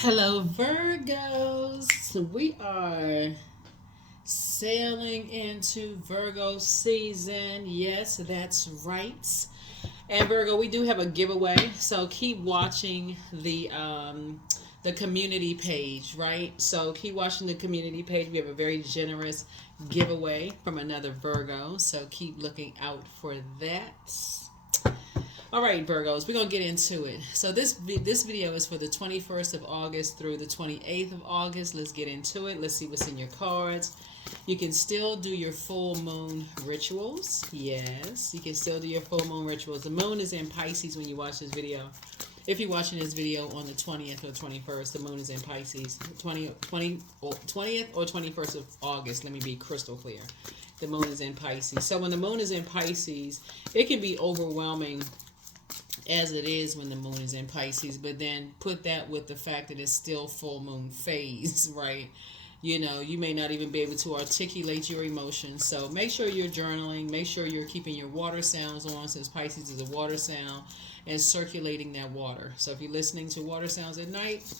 Hello, Virgos. So we are sailing into Virgo season. Yes, that's right. And Virgo, we do have a giveaway, so keep watching the community page, right? So keep watching the community page. We have a very generous giveaway from another Virgo, so keep looking out for that. All right, Virgos, we're gonna get into it. So this video is for the 21st of August through the 28th of August. Let's get into it. Let's see what's in your cards. You can still do your full moon rituals. Yes, you can still do your full moon rituals. The moon is in Pisces when you watch this video. If you're watching this video on the 20th or 21st, the moon is in Pisces. 20th or 21st of August. Let me be crystal clear. The moon is in Pisces. So when the moon is in Pisces, it can be overwhelming as it is when the moon is in Pisces, but then put that with the fact that it's still full moon phase, right? You know, you may not even be able to articulate your emotions. So make sure you're journaling. Make sure you're keeping your water sounds on, since Pisces is a water sound, and circulating that water. So if you're listening to water sounds at night,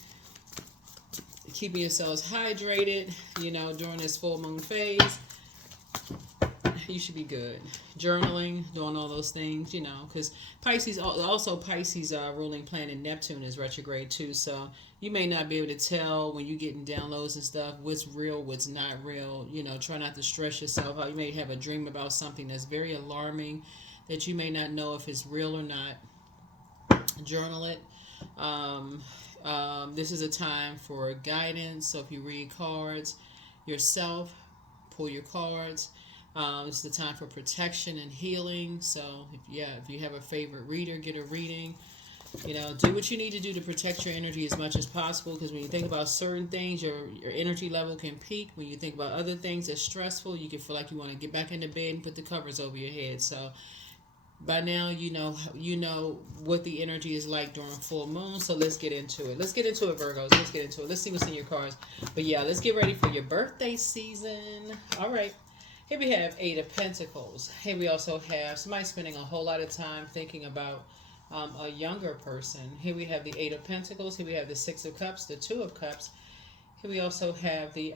keeping yourselves hydrated, you know, during this full moon phase, you should be good. Journaling, doing all those things, you know, because Pisces, also Pisces ruling planet Neptune is retrograde too. So you may not be able to tell when you're getting downloads and stuff what's real, what's not real. You know, try not to stress yourself out. You may have a dream about something that's very alarming that you may not know if it's real or not. Journal it. This is a time for guidance. So if you read cards yourself, pull your cards. It's the time for protection and healing. So, if you have a favorite reader, get a reading. You know, do what you need to do to protect your energy as much as possible. Because when you think about certain things, your energy level can peak. When you think about other things that's stressful, you can feel like you want to get back into bed and put the covers over your head. So, by now, you know what the energy is like during full moon. So let's get into it. Let's get into it, Virgos. Let's get into it. Let's see what's in your cards. But yeah, let's get ready for your birthday season. All right. Here we have Eight of Pentacles. Here we also have somebody spending a whole lot of time thinking about a younger person. Here we have the Eight of Pentacles. Here we have the Six of Cups, the Two of Cups. Here we also have the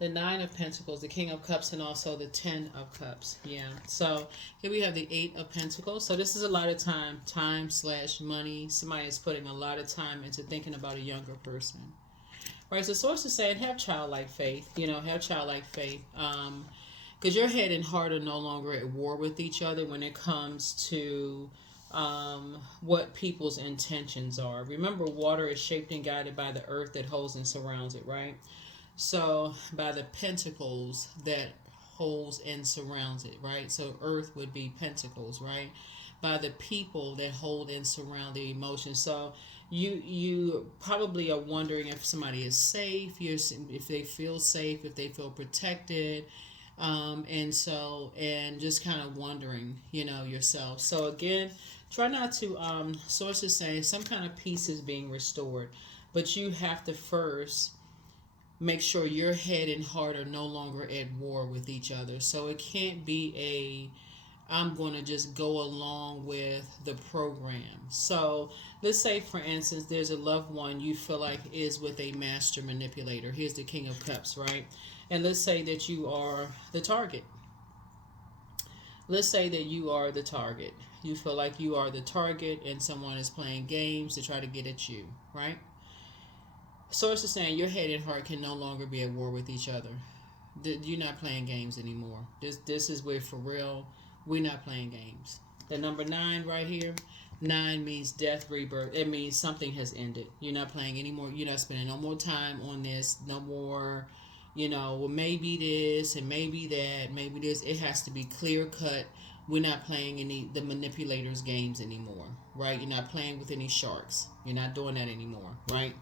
Nine of Pentacles, the King of Cups, and also the Ten of Cups. Yeah. So here we have the Eight of Pentacles. So this is a lot of time/money. Somebody is putting a lot of time into thinking about a younger person. Right, so source is saying have childlike faith, have childlike faith. Because your head and heart are no longer at war with each other when it comes to what people's intentions are. Remember, water is shaped and guided by the earth that holds and surrounds it, right? So by the pentacles that holds and surrounds it, right? So earth would be pentacles, right? By the people that hold and surround the emotions. So you probably are wondering if somebody is safe, if they feel safe, if they feel protected, and just kind of wondering, yourself. So again, try not to. Sources saying some kind of peace is being restored, but you have to first make sure your head and heart are no longer at war with each other. So it can't be I'm going to just go along with the program. So let's say, for instance, there's a loved one you feel like is with a master manipulator. Here's the King of Cups, right? And let's say that you are the target. Let's say that you are the target. You feel like you are the target and someone is playing games to try to get at you, right? Source is saying your head and heart can no longer be at war with each other. You're not playing games anymore. This is where, for real, we're not playing games. The number 9 right here, 9 means death, rebirth. It means something has ended. You're not playing anymore. You're not spending no more time on this. No more, well, maybe this and maybe that, maybe this. It has to be clear cut. We're not playing the manipulators' games anymore, right? You're not playing with any sharks. You're not doing that anymore, right?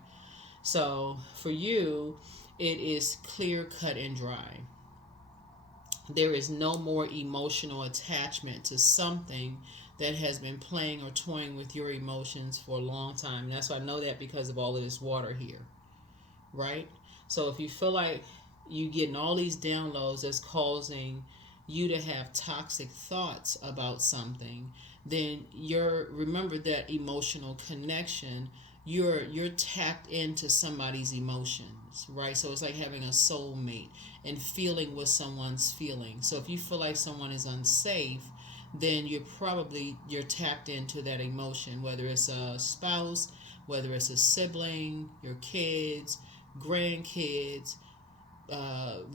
So for you, it is clear cut and dry. There is no more emotional attachment to something that has been playing or toying with your emotions for a long time. And that's why I know that because of all of this water here, right? So if you feel like you getting all these downloads that's causing you to have toxic thoughts about something, then remember that emotional connection. You're tapped into somebody's emotions, right? So it's like having a soulmate and feeling what someone's feeling. So if you feel like someone is unsafe, then you're tapped into that emotion, whether it's a spouse, whether it's a sibling, your kids, grandkids,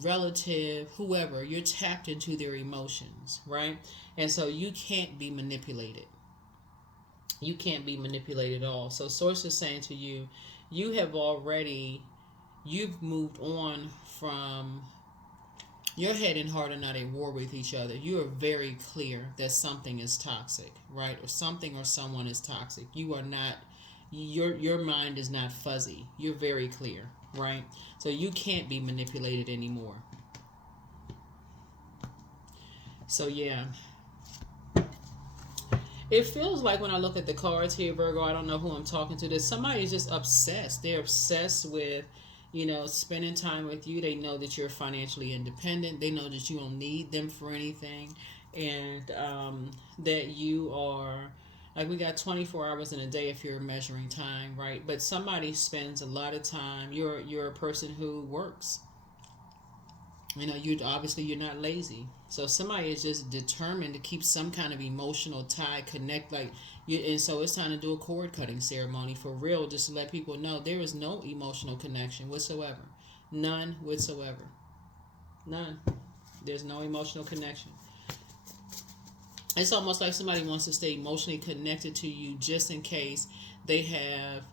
relative, whoever. You're tapped into their emotions, right? And so you can't be manipulated. You can't be manipulated at all. So source is saying to you, you've moved on from, your head and heart are not at war with each other. You are very clear that something is toxic, right? Or something or someone is toxic. You are not, your mind is not fuzzy. You're very clear, right? So you can't be manipulated anymore. So yeah. It feels like when I look at the cards here, Virgo, I don't know who I'm talking to. That somebody is just obsessed. They're obsessed with, spending time with you. They know that you're financially independent. They know that you don't need them for anything. And that you are, like, we got 24 hours in a day if you're measuring time, right? But somebody spends a lot of time. You're a person who works. You're not lazy. So somebody is just determined to keep some kind of emotional tie, connect, and so it's time to do a cord cutting ceremony for real, just to let people know there is no emotional connection whatsoever, none whatsoever, none. There's no emotional connection. It's almost like somebody wants to stay emotionally connected to you just in case they have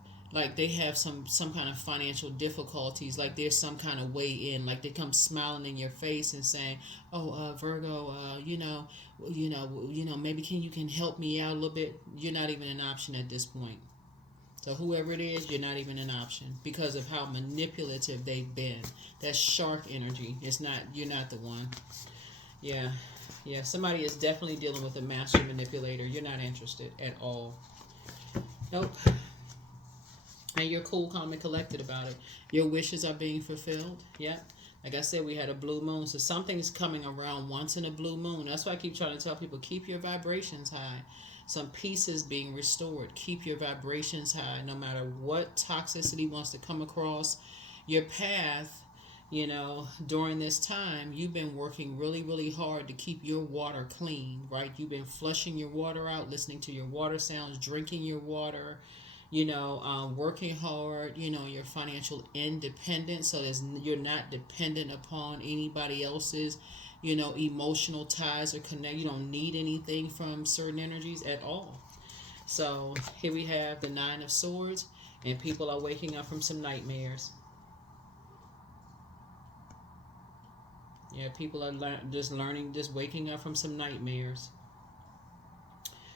some kind of financial difficulties, like there's some kind of way in, like they come smiling in your face and saying, "Oh, Virgo, maybe you can help me out a little bit." You're not even an option at this point. So whoever it is, you're not even an option because of how manipulative they've been. That shark energy. You're not the one. Yeah. Yeah, somebody is definitely dealing with a master manipulator. You're not interested at all. Nope. And you're cool, calm, and collected about it. Your wishes are being fulfilled. Yep. Like I said, we had a blue moon. So something's coming around once in a blue moon. That's why I keep trying to tell people, keep your vibrations high. Some peace is being restored. Keep your vibrations high. No matter what toxicity wants to come across your path, during this time, you've been working really, really hard to keep your water clean, right? You've been flushing your water out, listening to your water sounds, drinking your water, working hard, your financial independence, so you're not dependent upon anybody else's, emotional ties or connect. You don't need anything from certain energies at all. So here we have the Nine of Swords, and people are waking up from some nightmares. Yeah, people are just waking up from some nightmares.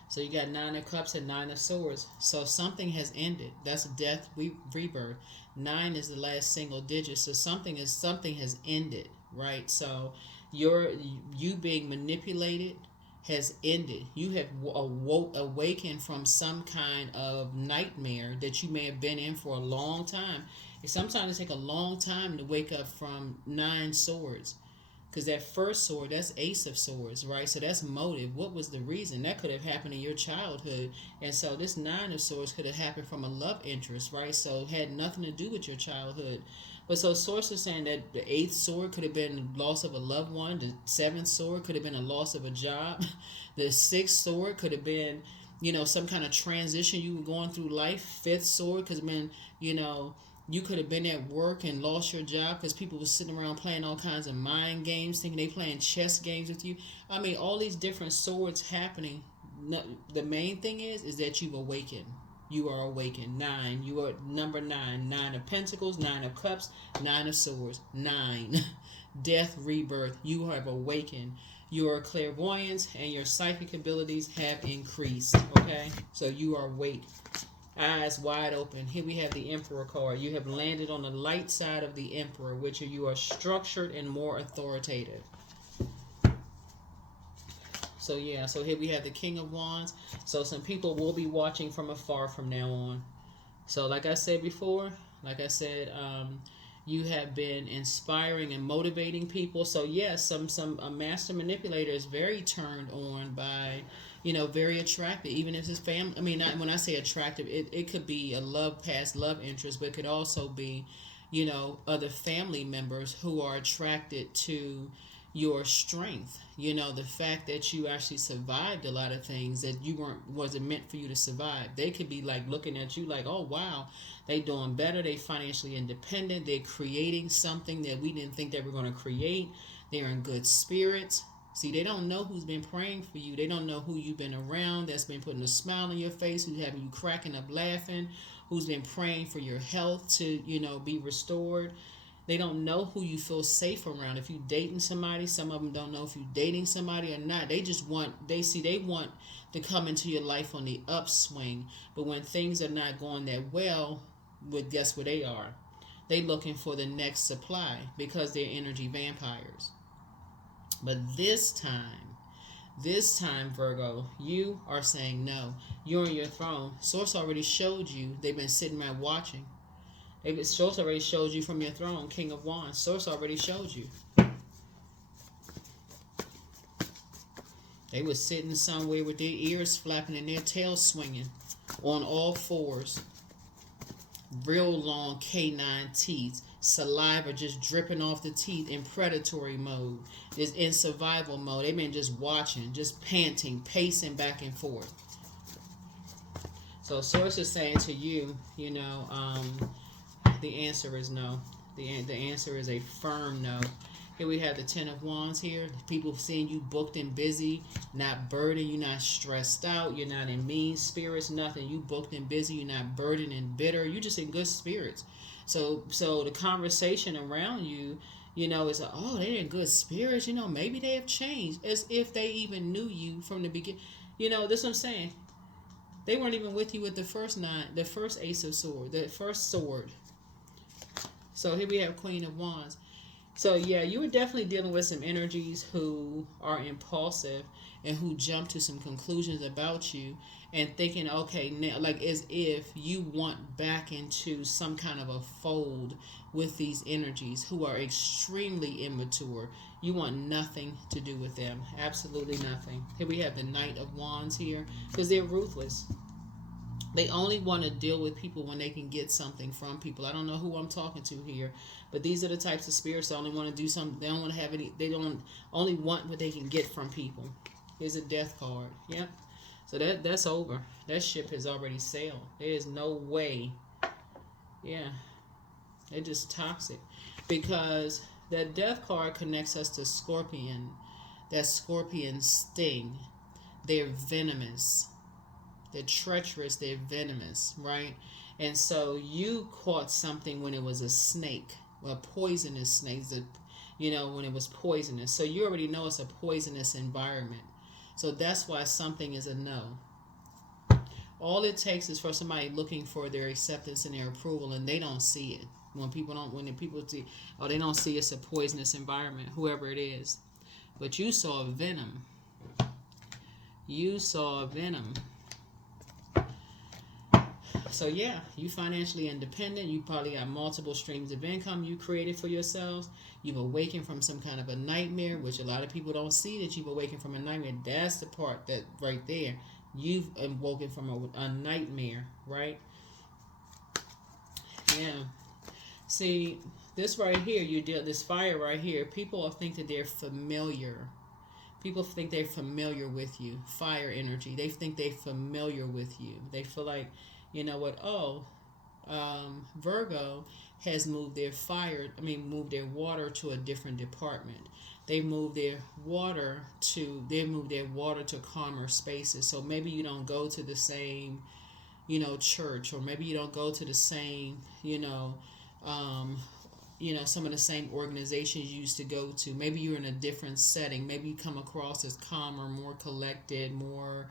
So you got Nine of Cups and Nine of Swords. So something has ended. That's death, rebirth. 9 is the last single digit. So something has ended, right? So you being manipulated has ended. You have awakened from some kind of nightmare that you may have been in for a long time. Sometimes it takes a long time to wake up from 9 swords. Because that first sword, that's Ace of Swords, right? So that's motive. What was the reason? That could have happened in your childhood. And so this Nine of Swords could have happened from a love interest, right? So it had nothing to do with your childhood. But so Source is saying that the 8th sword could have been loss of a loved one. The 7th sword could have been a loss of a job. The 6th sword could have been, some kind of transition you were going through life. 5th sword could have been, you could have been at work and lost your job because people were sitting around playing all kinds of mind games, thinking they playing chess games with you. I mean, all these different swords happening. The main thing is that you've awakened. You are awakened. 9. You are number 9. 9 of Pentacles, 9 of Cups, 9 of Swords. 9. Death, rebirth. You have awakened. Your clairvoyance and your psychic abilities have increased. Okay? So you are awake. Eyes wide open. Here we have the Emperor card. You have landed on the light side of the Emperor, which you are structured and more authoritative. So yeah, so here we have the King of Wands. So some people will be watching from afar from now on. So like I said before, you have been inspiring and motivating people. So yes, a master manipulator is very turned on by very attractive, even if it's family. I mean, not, when I say attractive, it could be a past love interest, but it could also be, other family members who are attracted to your strength. The fact that you actually survived a lot of things that you wasn't meant for you to survive. They could be like looking at you like, oh wow, they doing better, they financially independent, they're creating something that we didn't think they were going to create, they're in good spirits. See, they don't know who's been praying for you. They don't know who you've been around that's been putting a smile on your face, who's having you cracking up laughing, who's been praying for your health to, be restored. They don't know who you feel safe around. If you dating somebody, some of them don't know if you dating somebody or not. They just want, they want to come into your life on the upswing. But when things are not going that well, guess where they are? They looking for the next supply because they're energy vampires. But this time, Virgo, you are saying no. You're on your throne. Source already showed you. They've been sitting there watching. Source already showed you from your throne, King of Wands. Source already showed you. They were sitting somewhere with their ears flapping and their tails swinging on all fours. Real long canine teeth. Saliva just dripping off the teeth in predatory mode. Just in survival mode. They've been just watching, just panting, pacing back and forth. So Source is saying to you, the answer is no. The answer is a firm no. Here we have the Ten of Wands here. People seeing you booked and busy, not burdened, you're not stressed out, you're not in mean spirits, nothing. You booked and busy, you're not burdened and bitter, you're just in good spirits. So the conversation around you, is like, oh, they're in good spirits, maybe they have changed. As if they even knew you from the beginning. This is what I'm saying. They weren't even with you with the first Ace of Swords, the first sword. So here we have Queen of Wands. So yeah, you were definitely dealing with some energies who are impulsive and who jump to some conclusions about you and thinking, okay, now, like as if you want back into some kind of a fold with these energies who are extremely immature. You want nothing to do with them. Absolutely nothing. Here we have the Knight of Wands here because they're ruthless. They only want to deal with people when they can get something from people. I don't know who I'm talking to here, but these are the types of spirits that only want to do something. They don't want to have any. They don't only want what they can get from people. Here's a Death card. Yep. So that's over. That ship has already sailed. There is no way. Yeah. They're just toxic because that Death card connects us to Scorpion. That Scorpion sting. They're venomous. They're treacherous, they're venomous, right? And so you caught something when it was a snake, a poisonous snake, when it was poisonous. So you already know it's a poisonous environment. So that's why something is a no. All it takes is for somebody looking for their acceptance and their approval, and they don't see it. When people see, they don't see it's a poisonous environment, whoever it is. But you saw venom. You saw venom. So yeah, you financially independent. You probably got multiple streams of income you created for yourselves. You've awakened from some kind of a nightmare, which a lot of people don't see that you've awakened from a nightmare. That's the part that right there. You've awoken from a nightmare, right? Yeah. See, this right here, this fire right here, people think that they're familiar. People think they're familiar with you. Fire energy. They think they're familiar with you. They feel like, you know what? Oh, Virgo has moved their water to a different department. They moved their water to calmer spaces. So maybe you don't go to the same, church, or maybe you don't go to the same, some of the same organizations you used to go to. Maybe you're in a different setting. Maybe you come across as calmer, more collected, more,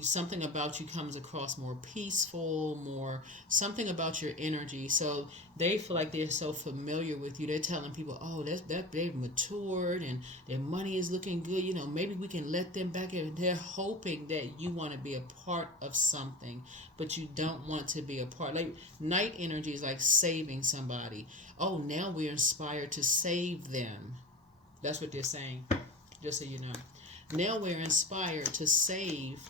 something about you comes across more peaceful, more something about your energy. So they feel like they're so familiar with you. They're telling people, oh, that they've matured and their money is looking good. Maybe we can let them back in. They're hoping that you want to be a part of something, but you don't want to be a part. Like night energy is like saving somebody. Oh, now we're inspired to save them. That's what they're saying, just so you know. Now we're inspired to save,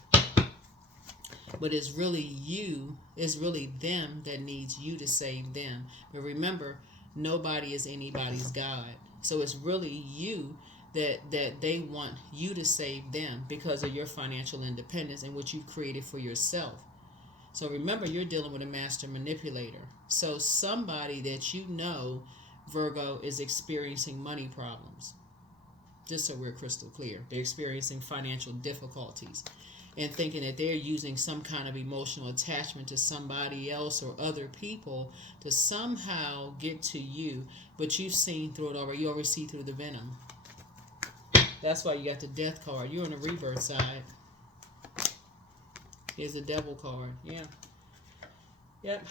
but it's really you, it's really them that needs you to save them. But remember, nobody is anybody's God. So it's really you that they want you to save them because of your financial independence and what you've created for yourself. So remember, you're dealing with a master manipulator. So somebody that you know, Virgo, is experiencing money problems. Just so we're crystal clear, they're experiencing financial difficulties and thinking that they're using some kind of emotional attachment to somebody else or other people to somehow get to you. But you've seen through it already. You already see through the venom. That's why you got the death card. You're on the rebirth side. Here's the devil card. Yeah. Yep.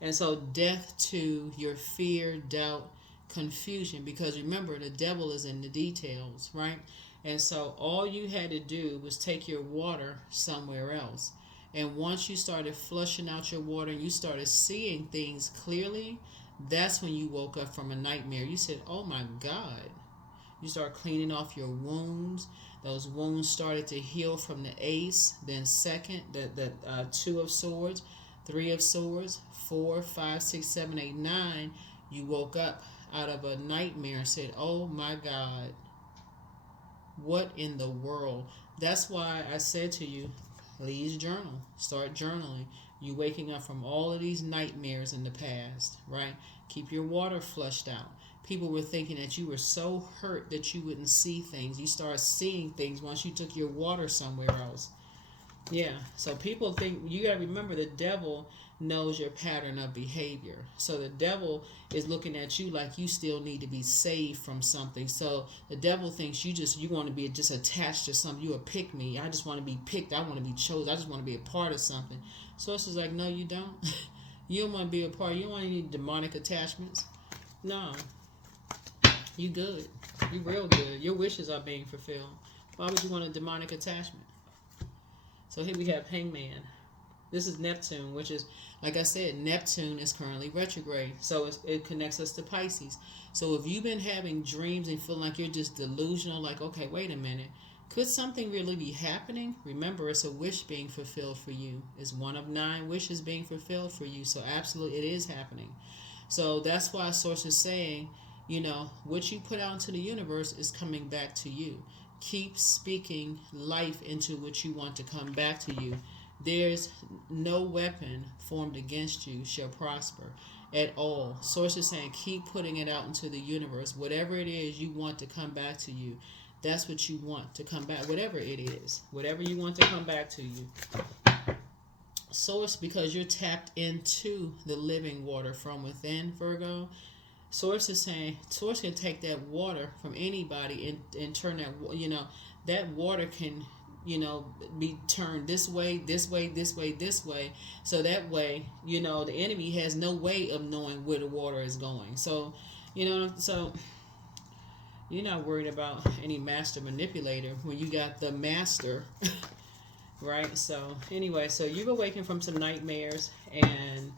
And so death to your fear, doubt, confusion. Because remember, the devil is in the details, right? And so all you had to do was take your water somewhere else. And once you started flushing out your water and you started seeing things clearly, that's when you woke up from a nightmare. You said, oh my God. You start cleaning off your wounds. Those wounds started to heal from the ace, then second, the two of swords, three of swords, 4, 5, 6, 7, 8, 9. You woke up out of a nightmare and said, oh my God, what in the world? That's why I said to you, please journal. Start journaling. You waking up from all of these nightmares in the past, right? Keep your water flushed out. People were thinking that you were so hurt that you wouldn't see things. You start seeing things once you took your water somewhere else. Yeah, so people think, you got to remember, the devil knows your pattern of behavior. So the devil is looking at you like you still need to be saved from something. So the devil thinks you want to be just attached to something. You a pick me. I just want to be picked. I want to be chosen. I just want to be a part of something. So it's just like, no, you don't. You don't want to be a part. You don't want any demonic attachments. No. You good. You real good. Your wishes are being fulfilled. Why would you want a demonic attachment? So here we have Hangman. This is Neptune, which is, like I said, Neptune is currently retrograde. So it connects us to Pisces. So if you've been having dreams and feel like you're just delusional, like, okay, wait a minute. Could something really be happening? Remember, it's a wish being fulfilled for you. It's one of 9 wishes being fulfilled for you. So absolutely, it is happening. So that's why Source is saying, what you put out into the universe is coming back to you. Keep speaking life into what you want to come back to you. There's no weapon formed against you shall prosper at all. Source is saying keep putting it out into the universe. Whatever it is you want to come back to you, that's what you want to come back. Whatever it is, whatever you want to come back to you. Source, because you're tapped into the living water from within, Virgo. Source is saying, Source can take that water from anybody and turn that, that water can, be turned this way, this way, this way, this way. So that way, the enemy has no way of knowing where the water is going. So, so you're not worried about any master manipulator when you got the master, right? So anyway, so you've awakened from some nightmares and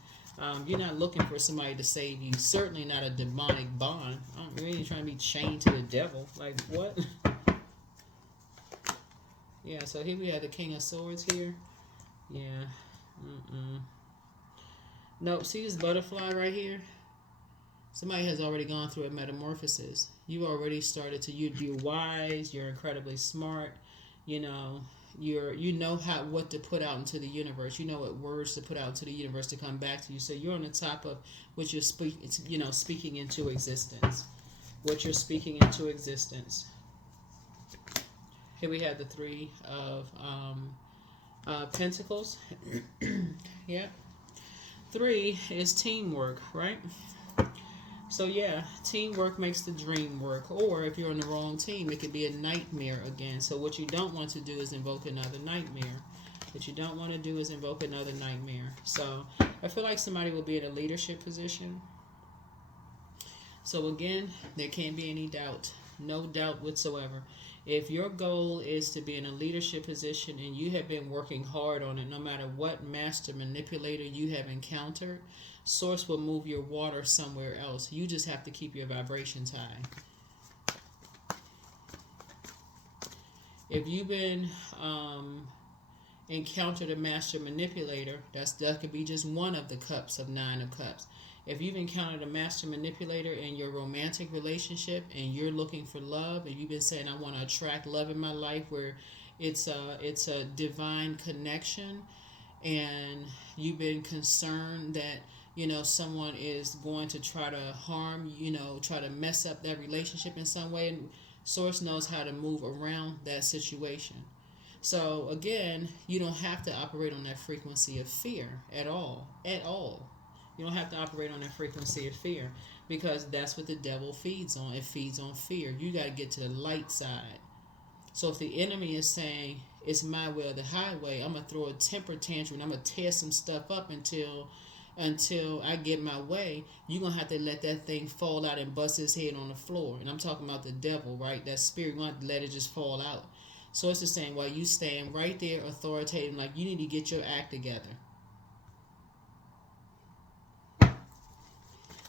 you're not looking for somebody to save you. Certainly not a demonic bond. You ain't trying to be chained to the devil. Like, what? Yeah, so here we have the King of Swords here. Yeah. Nope, see this butterfly right here? Somebody has already gone through a metamorphosis. You already started to, you're wise, you're incredibly smart, you know what to put out into the universe. You know what words to put out into the universe to come back to you. So you're on the top of what you're speaking into existence. What you're speaking into existence. Here we have the 3 of Pentacles. Yeah. 3 is teamwork, right? So yeah, teamwork makes the dream work. Or if you're on the wrong team, it could be a nightmare again. So what you don't want to do is invoke another nightmare. What you don't want to do is invoke another nightmare. So I feel like somebody will be in a leadership position. So again, there can't be any doubt. No doubt whatsoever. If your goal is to be in a leadership position and you have been working hard on it, no matter what master manipulator you have encountered, Source will move your water somewhere else. You just have to keep your vibrations high. If you've been encountered a master manipulator, that could be just one of the cups of Nine of Cups. If you've encountered a master manipulator in your romantic relationship and you're looking for love, and you've been saying, I want to attract love in my life where it's a divine connection, and you've been concerned that someone is going to try to harm, try to mess up that relationship in some way, and Source knows how to move around that situation. So again, you don't have to operate on that frequency of fear at all. At all. You don't have to operate on that frequency of fear, because that's what the devil feeds on. It feeds on fear. You got to get to the light side. So if the enemy is saying, it's my way or the highway, I'm going to throw a temper tantrum and I'm going to tear some stuff up until I get my way, you're going to have to let that thing fall out and bust his head on the floor. And I'm talking about the devil, right? That spirit, you're going to have to let it just fall out. So it's the same, while you stand right there authoritative, like you need to get your act together.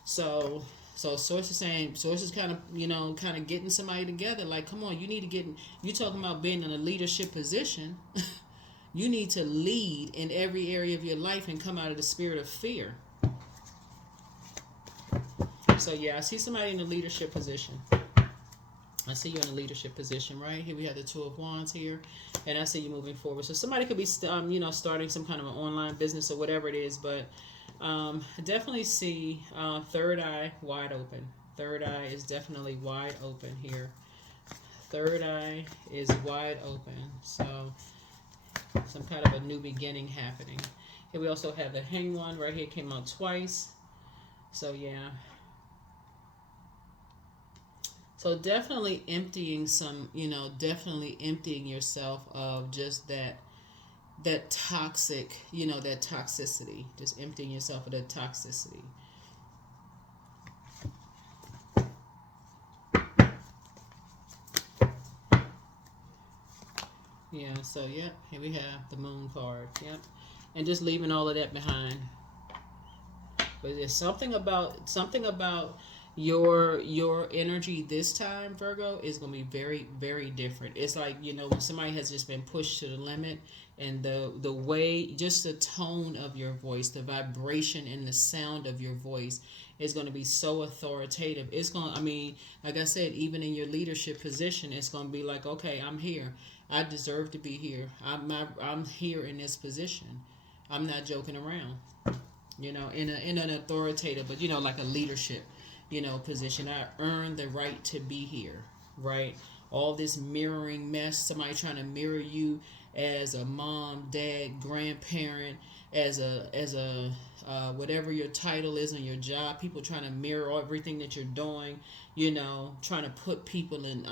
So Source is saying, Source is kind of getting somebody together. Like, come on, you need to get, you talking about being in a leadership position. You need to lead in every area of your life and come out of the spirit of fear. So yeah, I see somebody in a leadership position. I see you in a leadership position, right? Here we have the Two of Wands here, and I see you moving forward. So somebody could be, starting some kind of an online business or whatever it is, but I definitely see third eye wide open. Third eye is definitely wide open here. Third eye is wide open. So some kind of a new beginning happening. Here we also have the Hanged One right here, came out twice. So yeah. So definitely emptying definitely emptying yourself of just that toxic, that toxicity. Just emptying yourself of that toxicity. Yeah, so yep, here we have the Moon card. Yep. And just leaving all of that behind. But there's something about your energy this time, Virgo, is going to be very, very different. It's like, when somebody has just been pushed to the limit, and the way, just the tone of your voice, the vibration and the sound of your voice is going to be so authoritative. It's going to, like I said, even in your leadership position, it's going to be like, okay, I'm here. I deserve to be here. I'm here in this position. I'm not joking around. In an authoritative, but like a leadership, position. I earned the right to be here, right? All this mirroring mess, somebody trying to mirror you as a mom, dad, grandparent, as a whatever your title is on your job, people trying to mirror everything that you're doing, trying to put people in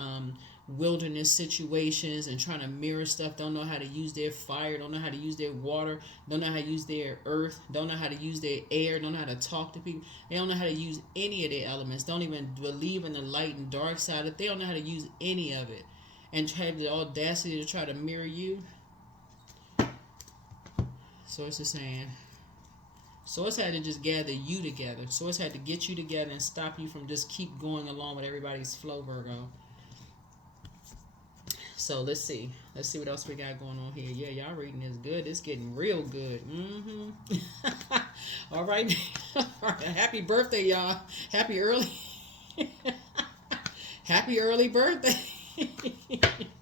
wilderness situations and trying to mirror stuff, don't know how to use their fire, don't know how to use their water, don't know how to use their earth, don't know how to use their air, don't know how to talk to people, they don't know how to use any of their elements, don't even believe in the light and dark side, if they don't know how to use any of it, and have the audacity to try to mirror you. Source is saying, Source had to just gather you together. Source had to get you together and stop you from just keep going along with everybody's flow, Virgo. So let's see what else we got going on here. Yeah, y'all reading is good. It's getting real good. All right. Happy birthday, y'all. Happy early birthday.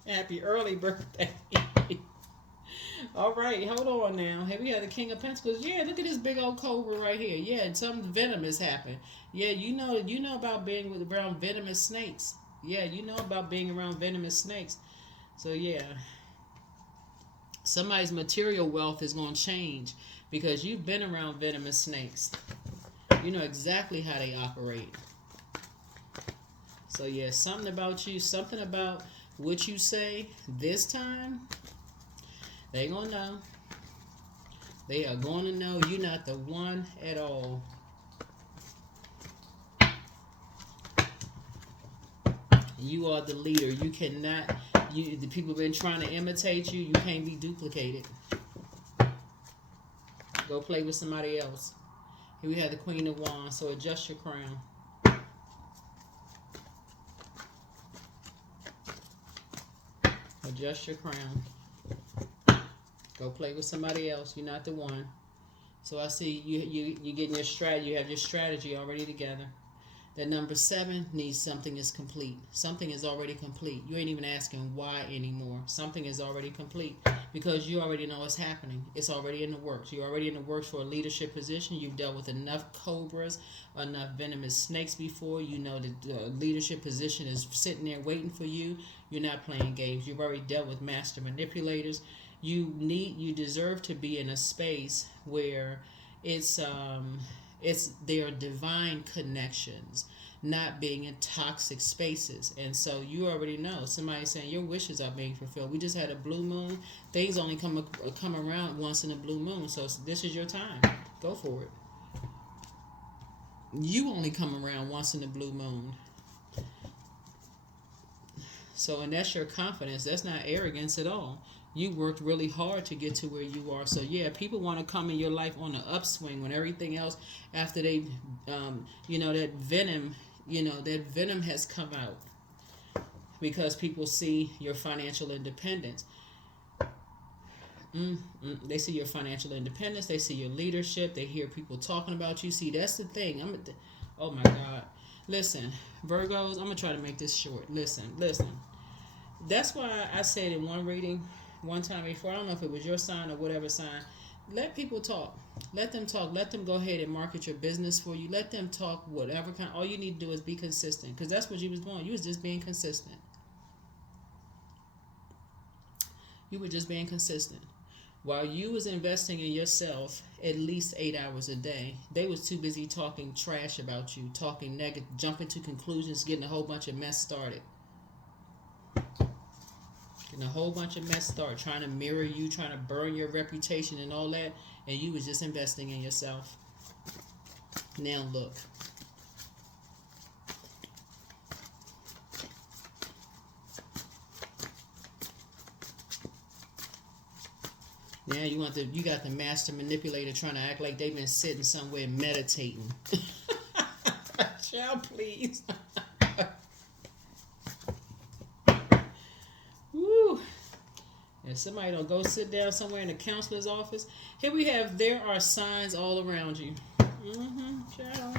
Happy early birthday. All right, hold on now. Here we have the King of Pentacles. Yeah, look at this big old cobra right here. Yeah, something venomous happened. Yeah, you know about being around venomous snakes. Yeah, you know about being around venomous snakes. So yeah, somebody's material wealth is going to change because you've been around venomous snakes. You know exactly how they operate. So yeah, something about you, something about what you say this time, they going to know. They are going to know you're not the one at all. You are the leader. You cannot... the people have been trying to imitate you. You can't be duplicated. Go play with somebody else. Here we have the Queen of Wands. So adjust your crown. adjust your crown. Go play with somebody else. You're not the one. So I see you getting your strategy. You have your strategy already together. That number 7 needs something is complete. Something is already complete. You ain't even asking why anymore. Something is already complete because you already know what's happening. It's already in the works. You're already in the works for a leadership position. You've dealt with enough cobras, enough venomous snakes before. You know that the leadership position is sitting there waiting for you. You're not playing games. You've already dealt with master manipulators. You deserve to be in a space where it's their divine connections, not being in toxic spaces. And so you already know somebody's saying your wishes are being fulfilled. We just had a blue moon. Things only come around once in a blue moon. So this is your time. Go for it. You only come around once in a blue moon. So, and that's your confidence. That's not arrogance at all. You worked really hard to get to where you are. So, yeah, people want to come in your life on the upswing when everything else, after they, that venom has come out because people see your financial independence. They see your financial independence. They see your leadership. They hear people talking about you. See, that's the thing. Oh, my God. Listen, Virgos, I'm going to try to make this short. Listen. That's why I said in one reading one time before, I don't know if it was your sign or whatever sign, let people talk. Let them talk. Let them go ahead and market your business for you. Let them talk whatever kind. All you need to do is be consistent because that's what you was doing. You was just being consistent. You were just being consistent. While you was investing in yourself at least 8 hours a day, they was too busy talking trash about you, talking negative, jumping to conclusions, getting a whole bunch of mess started. A whole bunch of mess started trying to mirror you, trying to burn your reputation and all that, and you was just investing in yourself. Now look. Now you got the master manipulator trying to act like they've been sitting somewhere meditating. Child, please. Woo. If somebody don't go sit down somewhere in a counselor's office, here we have there are signs all around you. Child.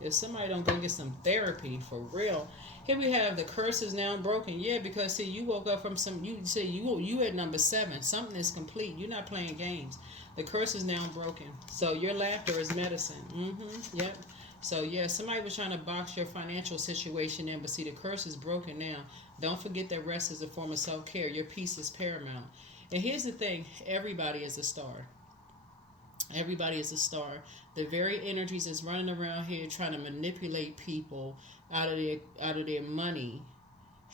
If somebody don't go get some therapy for real, here we have the curse is now broken. Yeah, because see, you woke up from some. You say you at number 7. Something is complete. You're not playing games. The curse is now broken. So your laughter is medicine. Yep. So yeah, somebody was trying to box your financial situation in, but see, the curse is broken now. Don't forget that rest is a form of self-care. Your peace is paramount. And here's the thing: everybody is a star. Everybody is a star. The very energies that's running around here trying to manipulate people out of their money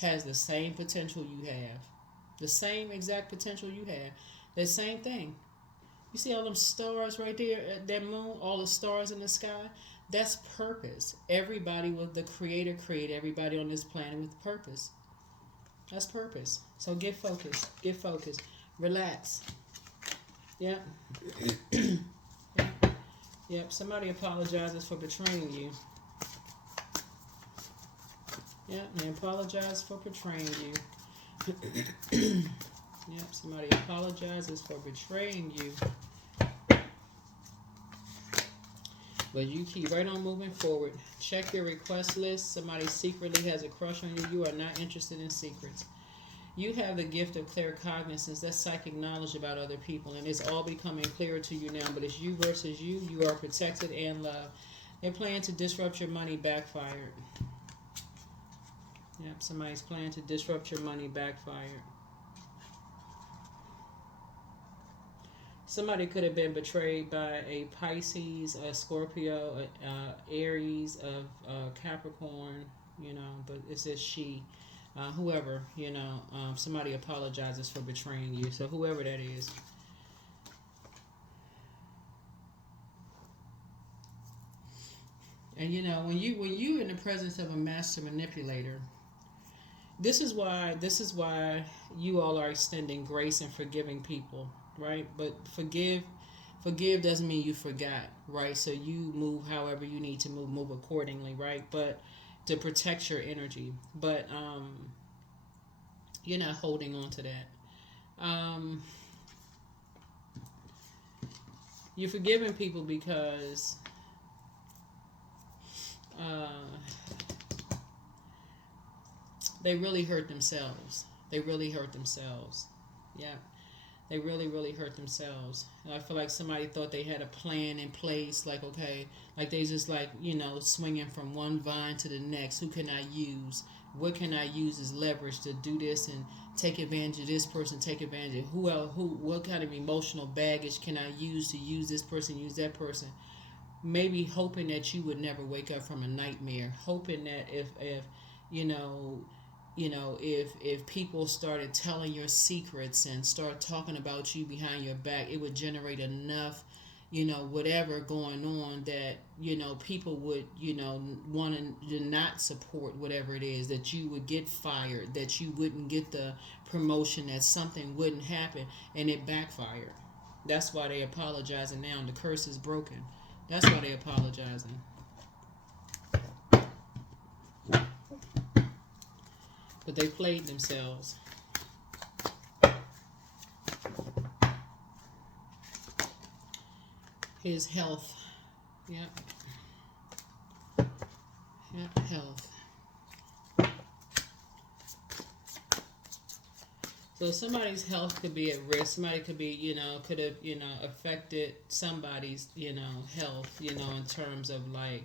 has the same potential you have. The same exact potential you have. The same thing. You see all them stars right there at that moon, all the stars in the sky? That's purpose. Everybody with the Creator created everybody on this planet with purpose. That's purpose. So get focused. Get focused. Relax. Yep. Yep. Somebody apologizes for betraying you. Yep. They apologize for betraying you. Yep. Somebody apologizes for betraying you. But you keep right on moving forward. Check your request list. Somebody secretly has a crush on you. You are not interested in secrets. You have the gift of claircognizance. That's psychic knowledge about other people. And it's all becoming clearer to you now. But it's you versus you. You are protected and loved. They're planning to disrupt your money backfired. Yep, somebody's planning to disrupt your money backfired. Somebody could have been betrayed by a Pisces, a Scorpio, Aries, of Capricorn, but it says she. Whoever, somebody apologizes for betraying you. So whoever that is. And when you in the presence of a master manipulator, this is why you all are extending grace and forgiving people, right? But forgive doesn't mean you forgot, right? So you move however you need to move accordingly, right? But to protect your energy. But You're not holding on to that. Um, you're forgiving people because uh, they really hurt themselves. They really hurt themselves. Yeah. They really, really hurt themselves. And I feel like somebody thought they had a plan in place, like, okay, like they just like, swinging from one vine to the next. Who can I use? What can I use as leverage to do this and take advantage of this person, take advantage of who else, what kind of emotional baggage can I use to use this person, use that person? Maybe hoping that you would never wake up from a nightmare, hoping that if you know if people started telling your secrets and start talking about you behind your back, it would generate enough whatever going on that people would want to not support whatever it is, that you would get fired, that you wouldn't get the promotion, that something wouldn't happen, and it backfired. That's why they apologizing now. The curse is broken. That's why they apologizing. But they played themselves. His health. Yep. Yep, health. So somebody's health could be at risk. Somebody could be, could have, affected somebody's, health, in terms of like,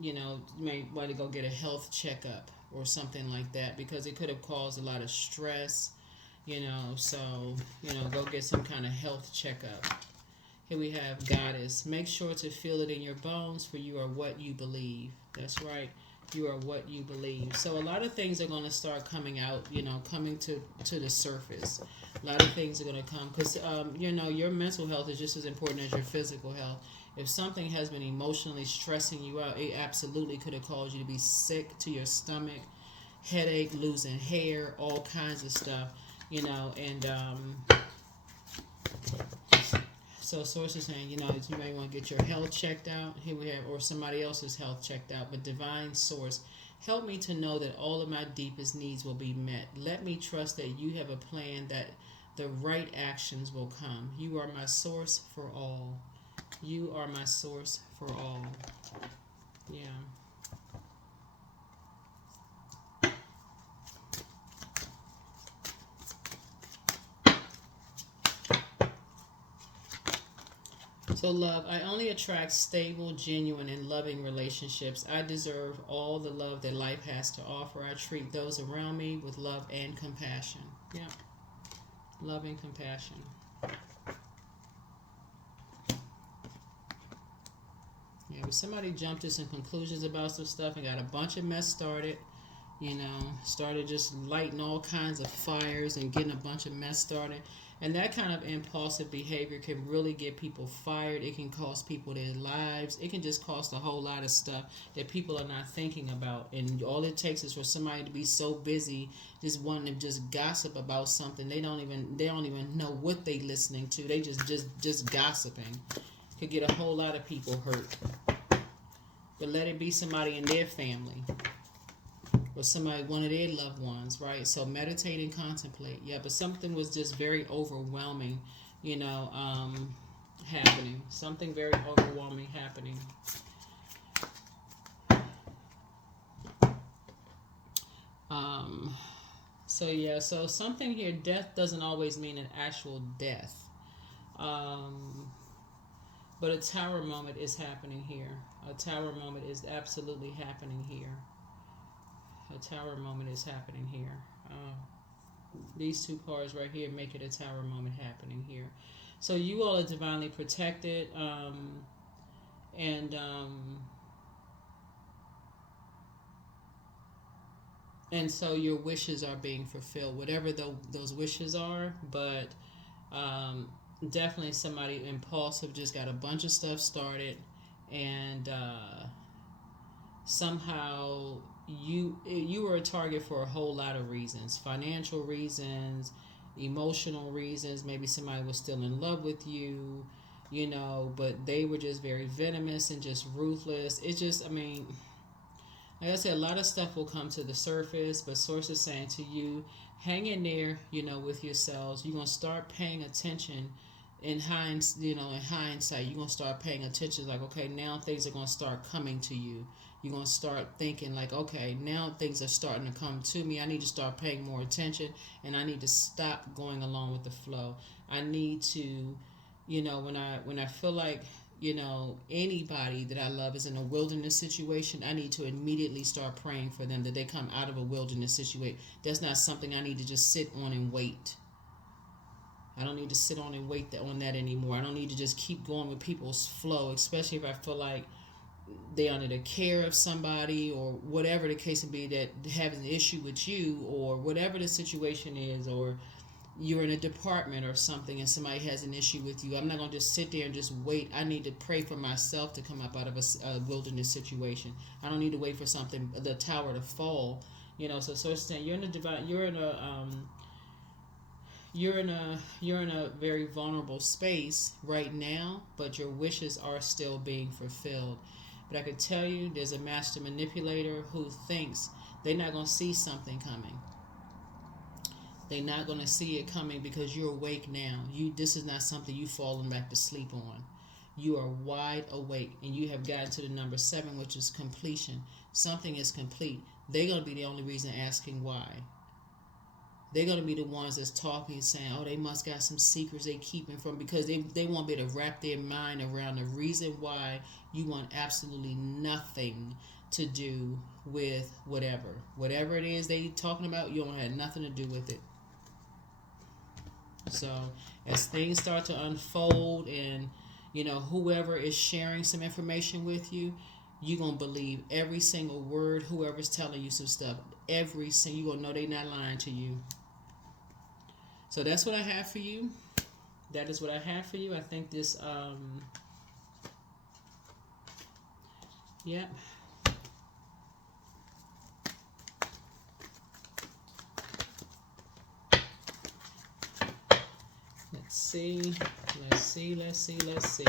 you may want to go get a health checkup or something like that, because it could have caused a lot of stress, so, go get some kind of health checkup. Here we have Goddess. Make sure to feel it in your bones, for you are what you believe. That's right. You are what you believe. So a lot of things are going to start coming out, coming to the surface. A lot of things are going to come because, your mental health is just as important as your physical health. If something has been emotionally stressing you out, it absolutely could have caused you to be sick to your stomach, headache, losing hair, all kinds of stuff, and so sources saying, you may want to get your health checked out. Here we have, or somebody else's health checked out. But divine source, help me to know that all of my deepest needs will be met. Let me trust that you have a plan, that the right actions will come. You are my source for all. You are my source for all. Yeah. So love, I only attract stable, genuine, and loving relationships. I deserve all the love that life has to offer. I treat those around me with love and compassion. Yeah. Love and compassion. Yeah, but somebody jumped to some conclusions about some stuff and got a bunch of mess started. Started just lighting all kinds of fires and getting a bunch of mess started. And that kind of impulsive behavior can really get people fired. It can cost people their lives. It can just cost a whole lot of stuff that people are not thinking about. And all it takes is for somebody to be so busy just wanting to just gossip about something. They don't even know what they listening to. They just gossiping. Could get a whole lot of people hurt. But let it be somebody in their family. Or somebody, one of their loved ones, right? So meditate and contemplate. Yeah, but something was just very overwhelming, happening. Something very overwhelming happening. So something here, death doesn't always mean an actual death. But a tower moment is happening here. A tower moment is absolutely happening here. A tower moment is happening here. These two cards right here make it a tower moment happening here. So you all are divinely protected, and so your wishes are being fulfilled, whatever those wishes are. But definitely somebody impulsive just got a bunch of stuff started, and somehow you were a target for a whole lot of reasons: financial reasons, emotional reasons. Maybe somebody was still in love with you, but they were just very venomous and just ruthless. It's just, Like I said, a lot of stuff will come to the surface, but Source is saying to you, hang in there, with yourselves. You're gonna start paying attention in hindsight. You're gonna start paying attention. Like, okay, now things are gonna start coming to you. You're gonna start thinking like, okay, now things are starting to come to me. I need to start paying more attention, and I need to stop going along with the flow. I need to, when I feel like anybody that I love is in a wilderness situation, I need to immediately start praying for them that they come out of a wilderness situation. That's not something I need to just sit on and wait. I don't need to sit on and wait on that anymore. I don't need to just keep going with people's flow, especially if I feel like they're under the care of somebody or whatever the case may be, that have an issue with you or whatever the situation is, or you're in a department or something and somebody has an issue with you. I'm not going to just sit there and just wait. I need to pray for myself to come up out of a wilderness situation. I don't need to wait for the tower to fall. So Source saying you're in a very vulnerable space right now, but your wishes are still being fulfilled. But I could tell you there's a master manipulator who thinks they're not going to see something coming. They're not going to see it coming because you're awake now. This is not something you've fallen back to sleep on. You are wide awake, and you have gotten to the number 7, which is completion. Something is complete. They're going to be the only reason asking why. They're going to be the ones that's talking, saying, oh, they must got some secrets they keeping from, because they won't be able to wrap their mind around the reason why you want absolutely nothing to do with whatever it is they talking about. You don't have nothing to do with it. So as things start to unfold, and whoever is sharing some information with you, you're going to believe every single word. Whoever's telling you some stuff, you're going to know they're not lying to you. So that's what I have for you. That is what I have for you. I think this, yep. Let's see.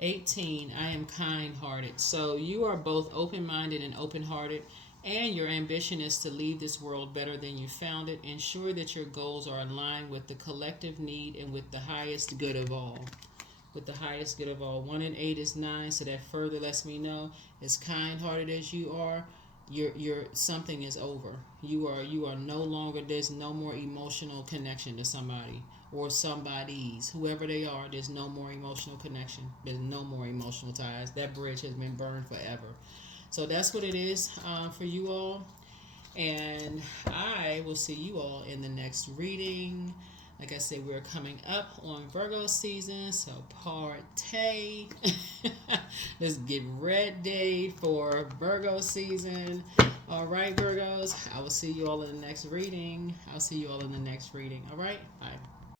18, I am kind-hearted. So you are both open-minded and open-hearted, and your ambition is to leave this world better than you found it. Ensure that your goals are aligned with the collective need and with the highest good of all. 1 and 8 is 9, so that further lets me know, as kind-hearted as you are, your something is over. You are no longer, there's no more emotional connection to somebody or somebody's, whoever they are. There's no more emotional connection. There's no more emotional ties. That bridge has been burned forever. So that's what it is for you all, and I will see you all in the next reading. Like I said, we're coming up on Virgo season, so partay. Let's get ready for Virgo season. All right, Virgos, I will see you all in the next reading. All right, bye.